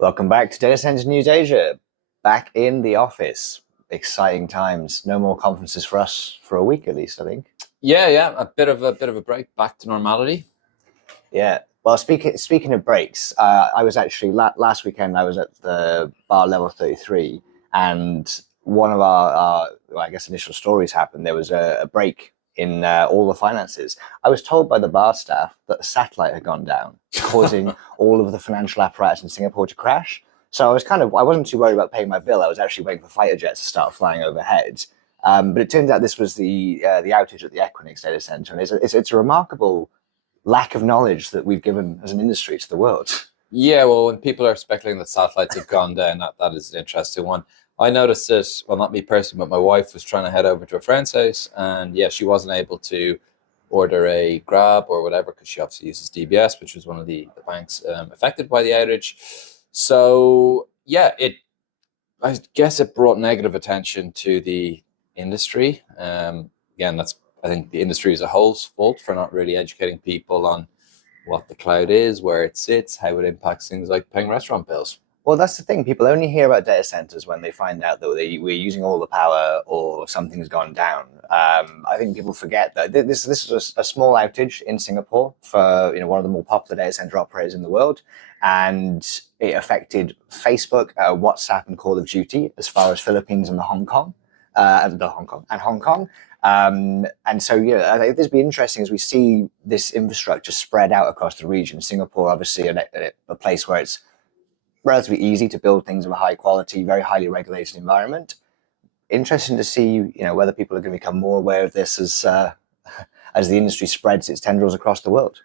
Welcome back to Data Centers News Asia. Back in the office. Exciting times. No more conferences for us for a week at least, I think. Yeah, a bit of a break, back to normality. Yeah. Well, speaking of breaks, I was actually last weekend. I was at the bar level 33, and one of our well, I guess initial stories happened. There was a break in all the finances. I was told by the bar staff that a satellite had gone down, causing all of the financial apparatus in Singapore to crash. So I wasn't too worried about paying my bill. I was actually waiting for fighter jets to start flying overhead. But it turns out this was the outage at the Edgnex Data Center, and it's a remarkable lack of knowledge that we've given as an industry to the world. Yeah, well, when people are speculating that satellites have gone down, that is an interesting one. I noticed it, well, not me personally, but my wife was trying to head over to a friend's house, and yeah, she wasn't able to order a Grab or whatever because she obviously uses DBS, which was one of the banks affected by the outage. So yeah, I guess it brought negative attention to the industry. Again, that's, I think, the industry as a whole's fault for not really educating people on what the cloud is, where it sits, how it impacts things like paying restaurant bills. Well, that's the thing. People only hear about data centers when they find out that we're using all the power or something's gone down. I think people forget that this was a small outage in Singapore for one of the more popular data center operators in the world, and it affected Facebook, WhatsApp, and Call of Duty as far as Philippines and Hong Kong. And so, I think this will be interesting as we see this infrastructure spread out across the region. Singapore, obviously, a place where it's relatively easy to build things of a high quality, very highly regulated environment. Interesting to see, whether people are going to become more aware of this as the industry spreads its tendrils across the world.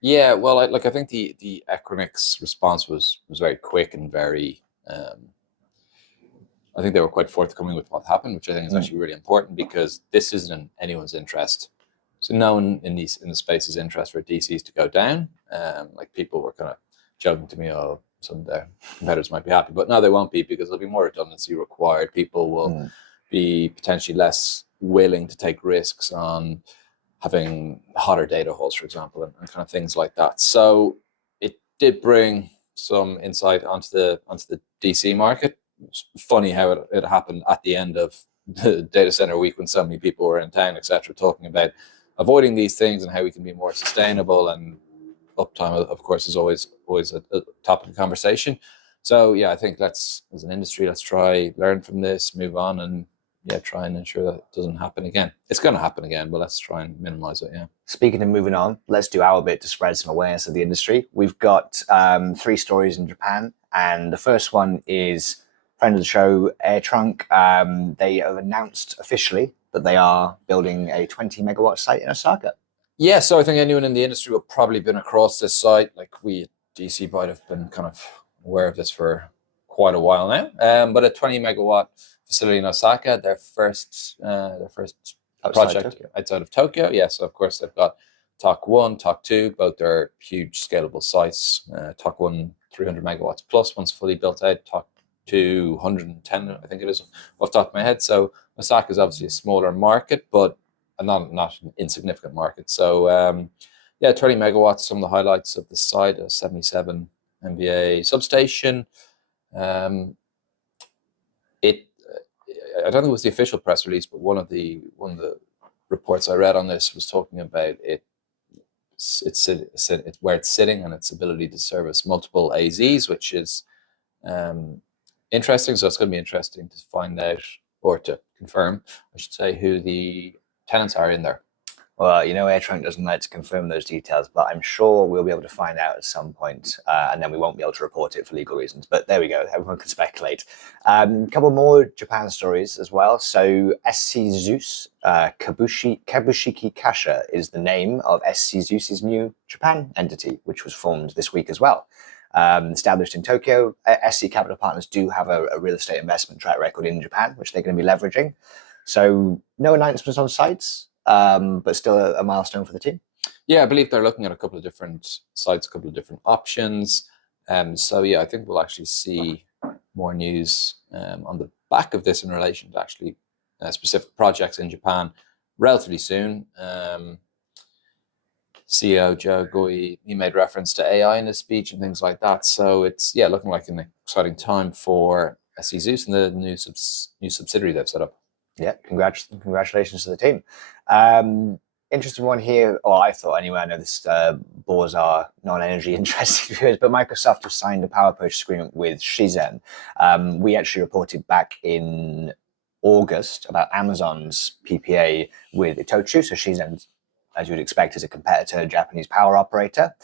Yeah, well, I think the Equinix response was very quick and very. I think they were quite forthcoming with what happened, which I think is actually really important because this isn't in anyone's interest. So no one in the space's interest for DCs to go down. Like people were kind of joking to me, oh, some of their competitors might be happy, but no, they won't be because there'll be more redundancy required. People will be potentially less willing to take risks on having hotter data halls, for example, and kind of things like that. So it did bring some insight onto the DC market. It's funny how it happened at the end of the data center week when so many people were in town, etc., talking about avoiding these things and how we can be more sustainable. And uptime, of course, is always a topic of conversation. So yeah, I think as an industry, let's try learn from this, move on, and try and ensure that it doesn't happen again. It's going to happen again, but let's try and minimize it. Yeah. Speaking of moving on, let's do our bit to spread some awareness of the industry. We've got 3 stories in Japan, and the first one is friend of the show, AirTrunk. They have announced officially that they are building a 20 megawatt site in Osaka. Yeah, so I think anyone in the industry will probably been across this site. Like we at DC might have been kind of aware of this for quite a while now. But a 20 megawatt facility in Osaka, their first project outside of Tokyo. Yeah, so of course they've got Talk 1, Talk 2, both are huge scalable sites. Talk 1, 300 megawatts plus once fully built out. Talk 2, 110, I think it is off the top of my head. So Osaka is obviously a smaller market, but not an insignificant market. So 20 megawatts, some of the highlights of the site, a 77 MVA substation. I don't think it was the official press release, but one of the reports I read on this was talking about it's where it's sitting and its ability to service multiple AZs, which is interesting. So it's going to be interesting to find out, or to confirm, I should say, who the tenants are in there. Well, AirTrunk doesn't like to confirm those details, but I'm sure we'll be able to find out at some point, and then we won't be able to report it for legal reasons. But there we go. Everyone can speculate. A couple more Japan stories as well. So SC Zeus, Kabushiki Kasha is the name of SC Zeus's new Japan entity, which was formed this week as well. Established in Tokyo, SC Capital Partners do have a real estate investment track record in Japan, which they're going to be leveraging. So no announcements on sites, but still a milestone for the team. Yeah, I believe they're looking at a couple of different sites, a couple of different options. So yeah, I think we'll actually see more news on the back of this in relation to actually specific projects in Japan relatively soon. CEO Joe Gui, he made reference to AI in his speech and things like that. So it's looking like an exciting time for SE Zeus and the new subsidiary they've set up. Yeah, congratulations to the team. Interesting one here, or I thought anyway. I know this bores our non-energy interested viewers, but Microsoft has signed a power purchase agreement with Shizen. We actually reported back in August about Amazon's PPA with Itochu. So Shizen, as you would expect, is a competitor, Japanese power operator.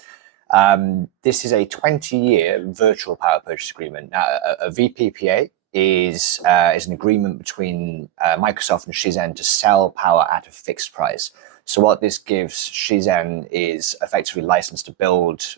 This is a 20-year virtual power purchase agreement. Now, a VPPA is an agreement between Microsoft and Shizen to sell power at a fixed price. So what this gives Shizen is effectively license to build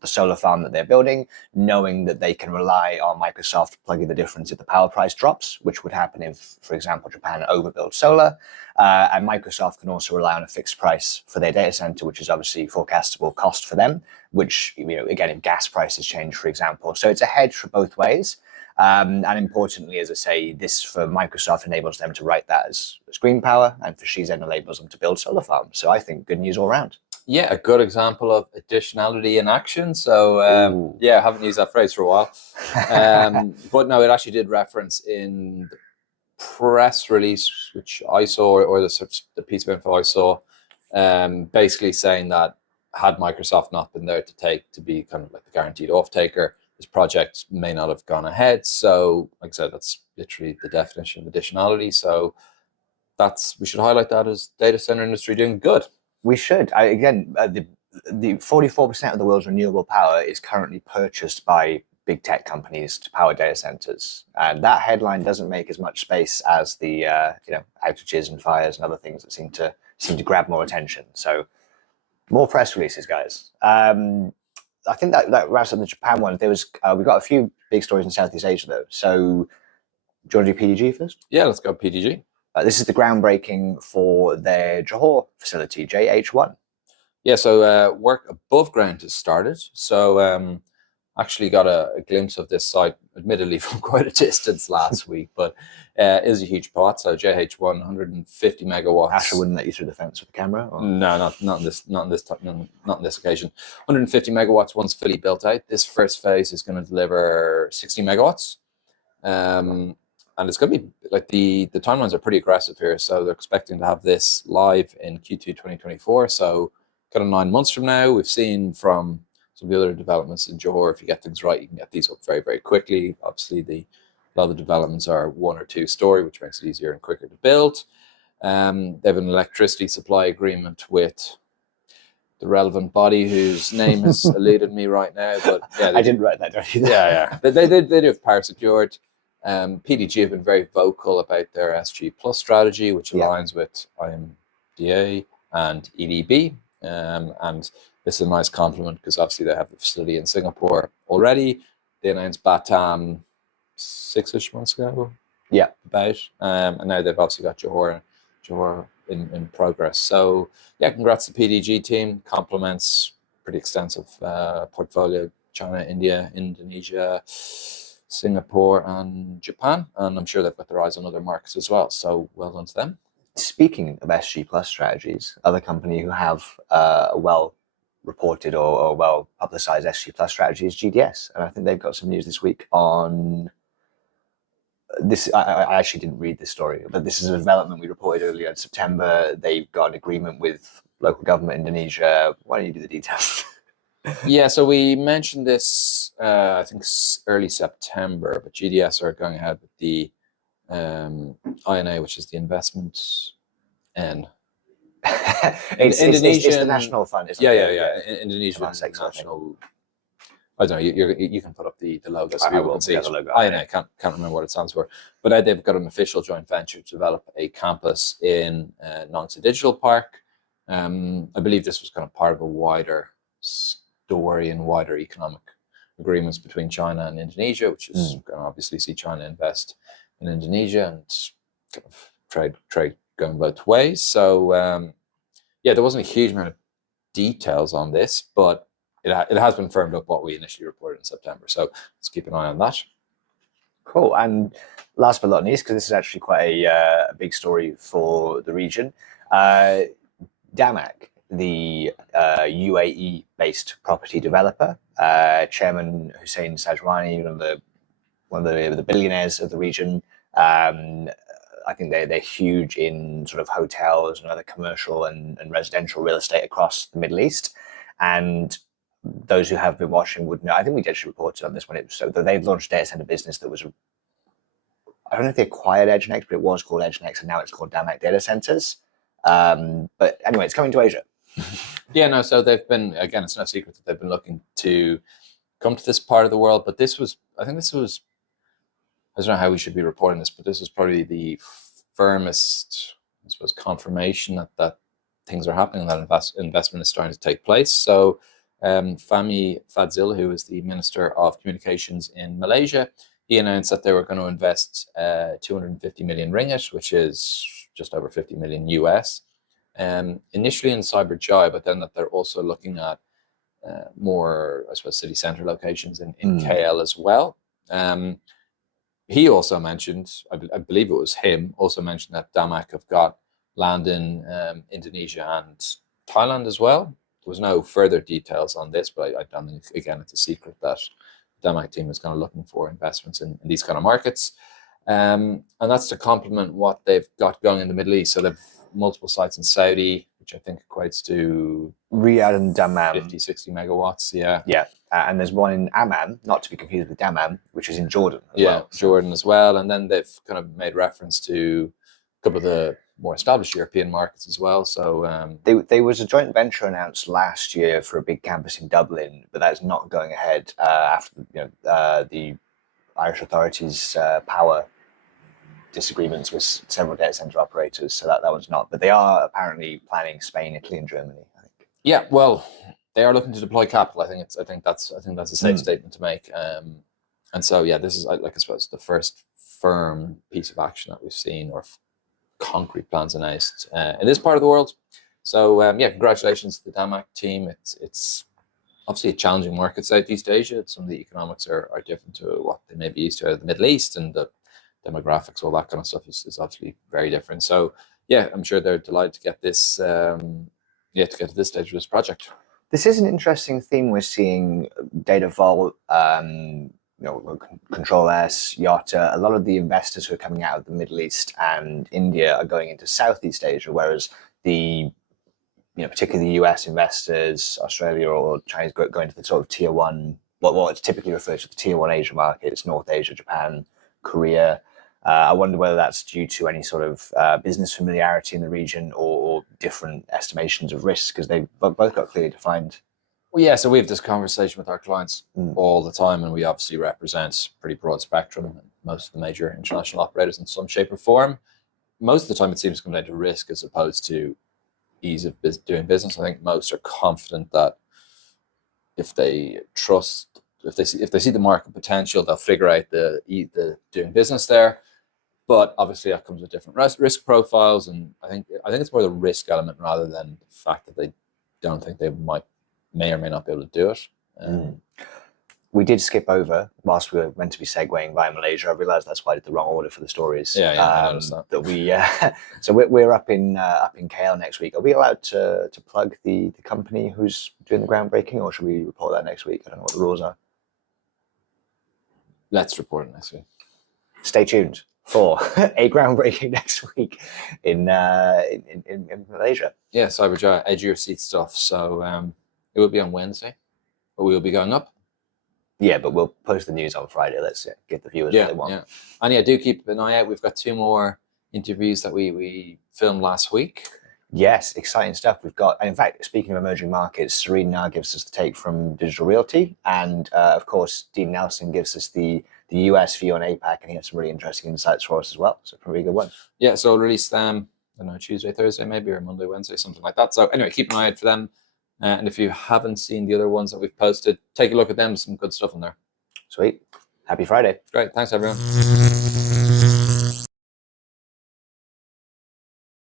the solar farm that they're building, knowing that they can rely on Microsoft plugging the difference if the power price drops, which would happen if, for example, Japan overbuilt solar. And Microsoft can also rely on a fixed price for their data center, which is obviously forecastable cost for them, which, again, if gas prices change, for example. So it's a hedge for both ways. And importantly, as I say, this for Microsoft enables them to write that as green power, and for Shizen enables them to build solar farms. So I think good news all around. Yeah, a good example of additionality in action. So I haven't used that phrase for a while. But no, it actually did reference in the press release, which I saw, or the piece of info I saw, basically saying that had Microsoft not been there to be kind of like the guaranteed off-taker, this project may not have gone ahead. So like I said, that's literally the definition of additionality. So we should highlight that as data center industry doing good. We should. The 44% of the world's renewable power is currently purchased by big tech companies to power data centers, and that headline doesn't make as much space as the outages and fires and other things that seem to grab more attention. So more press releases, guys. I think that wraps up the Japan one. We got a few big stories in Southeast Asia though. So do you want to do PDG first? Yeah, let's go PDG. This is the groundbreaking for their Johor facility, JH1. Yeah, so work above ground has started. So actually got a glimpse of this site, admittedly from quite a distance last week, but it is a huge plot. So JH1, 150 megawatts. Asher wouldn't let you through the fence with the camera? Or? No, not in this occasion. 150 megawatts once fully built out. This first phase is going to deliver 60 megawatts. And it's going to be like the timelines are pretty aggressive here. So they're expecting to have this live in Q2 2024. So kind of 9 months from now. We've seen from some of the other developments in Johor, if you get things right, you can get these up very, very quickly. Obviously, a lot of the developments are 1 or 2 story, which makes it easier and quicker to build. They have an electricity supply agreement with the relevant body whose name has eluded me right now. But yeah, I didn't write that down either. Yeah. They do have power secured. PDG have been very vocal about their SG Plus strategy, which aligns with IMDA and EDB. And this is a nice compliment because obviously they have the facility in Singapore already. They announced Batam 6-ish months ago. Yeah. About. And now they've obviously got Johor in progress. So yeah, congrats to the PDG team. Complements pretty extensive portfolio: China, India, Indonesia, Singapore and Japan, and I'm sure they've got their eyes on other markets as well. So well done to them. Speaking of SG Plus strategies, other company who have a well-reported or well-publicized SG Plus strategy is GDS, and I think they've got some news this week on this. I actually didn't read this story, but this is a development we reported earlier in September. They've got an agreement with local government Indonesia. Why don't you do the details? Yeah, so we mentioned this, I think early September, but GDS are going ahead with the INA, which is the investment N. It's the national fund. Yeah. Indonesian national. I don't know. You can put up the logo so people can see it. INA, can't remember what it stands for. But they've got an official joint venture to develop a campus in Nongsa Digital Park. I believe this was kind of part of a wider story and wider economic agreements between China and Indonesia, which is going to obviously see China invest in Indonesia and kind of trade going both ways. So there wasn't a huge amount of details on this, but it has been firmed up what we initially reported in September. So let's keep an eye on that. Cool. And last but not least, because this is actually quite a big story for the region, Damac. the UAE-based property developer, Chairman Hussein Sajwani, one of the billionaires of the region. I think they're huge in sort of hotels and other commercial and residential real estate across the Middle East. And those who have been watching would know. I think we actually reported on this when so they've launched a data center business that was. I don't know if they acquired Edgnex, but it was called Edgnex, and now it's called Damac Data Centers. But anyway, it's coming to Asia. Yeah, no. So they've been, again, it's no secret that they've been looking to come to this part of the world. But I think this was. I don't know how we should be reporting this, but this is probably the firmest, I suppose, confirmation that things are happening, that investment is starting to take place. So Fahmi Fadzil, who is the Minister of Communications in Malaysia, he announced that they were going to invest 250 million ringgit, which is just over 50 million US, initially in Cyberjaya, but then that they're also looking at more, I suppose, city center locations in KL as well. He also mentioned, I believe it was him, also mentioned that Damac have got land in Indonesia and Thailand as well. There was no further details on this, but I don't think, again, it's a secret that the Damac team is kind of looking for investments in these kind of markets. And that's to complement what they've got going in the Middle East. So they've multiple sites in Saudi, which I think equates to Riyadh and Dammam. 50, 60 megawatts, yeah. Yeah. And there's one in Amman, not to be confused with Dammam, which is in Jordan as well. Jordan as well. And then they've kind of made reference to a couple of the more established European markets as well. So there was a joint venture announced last year for a big campus in Dublin, but that's not going ahead after the Irish authorities' power disagreements with several data center operators. So that one's not. But they are apparently planning Spain, Italy, and Germany, I think. Yeah, well, they are looking to deploy capital. I think that's a safe statement to make. And so this is, like, I suppose, the first firm piece of action that we've seen, or concrete plans announced in this part of the world. So congratulations to the Damac team. It's obviously a challenging market, Southeast Asia. Some of the economics are different to what they may be used to out of the Middle East, and the demographics, all that kind of stuff is obviously very different. So I'm sure they're delighted to get this to get to this stage of this project. This is an interesting theme we're seeing. Data Vault, Control S, Yotta. A lot of the investors who are coming out of the Middle East and India are going into Southeast Asia, whereas particularly the US investors, Australia or Chinese, going to the sort of tier one, what's typically referred to the tier one Asia markets, North Asia, Japan, Korea. I wonder whether that's due to any sort of business familiarity in the region or different estimations of risk, because they've both got clearly defined. Well, so we have this conversation with our clients all the time, and we obviously represent a pretty broad spectrum, most of the major international operators in some shape or form. Most of the time it seems to come down to risk as opposed to ease of doing business. I think most are confident that if they see the market potential, they'll figure out the doing business there. But obviously that comes with different risk profiles, and I think it's more the risk element rather than the fact that they don't think they may or may not be able to do it. We did skip over, whilst we were meant to be segueing via Malaysia. I realised that's why I did the wrong order for the stories. I noticed that. So we're up in KL next week. Are we allowed to plug the company who's doing the groundbreaking, or should we report that next week? I don't know what the rules are. Let's report it next week. Stay tuned for a groundbreaking next week in Malaysia. Yeah, Cyberjaya, edge of your seat stuff. So it will be on Wednesday, but we will be going up. Yeah, but we'll post the news on Friday. Let's give the viewers what they want. Yeah, and do keep an eye out. We've got 2 more interviews that we filmed last week. Yes, exciting stuff. We've got, and in fact, speaking of emerging markets, Serene now gives us the take from Digital Realty, and of course, Dean Nelson gives us the US view on APAC, and he has some really interesting insights for us as well. So probably a good one. Yeah, so I'll release them, I don't know, Tuesday, Thursday maybe, or Monday, Wednesday, something like that. So anyway, keep an eye out for them. And if you haven't seen the other ones that we've posted, take a look at them. Some good stuff in there. Sweet. Happy Friday. Great. Thanks, everyone.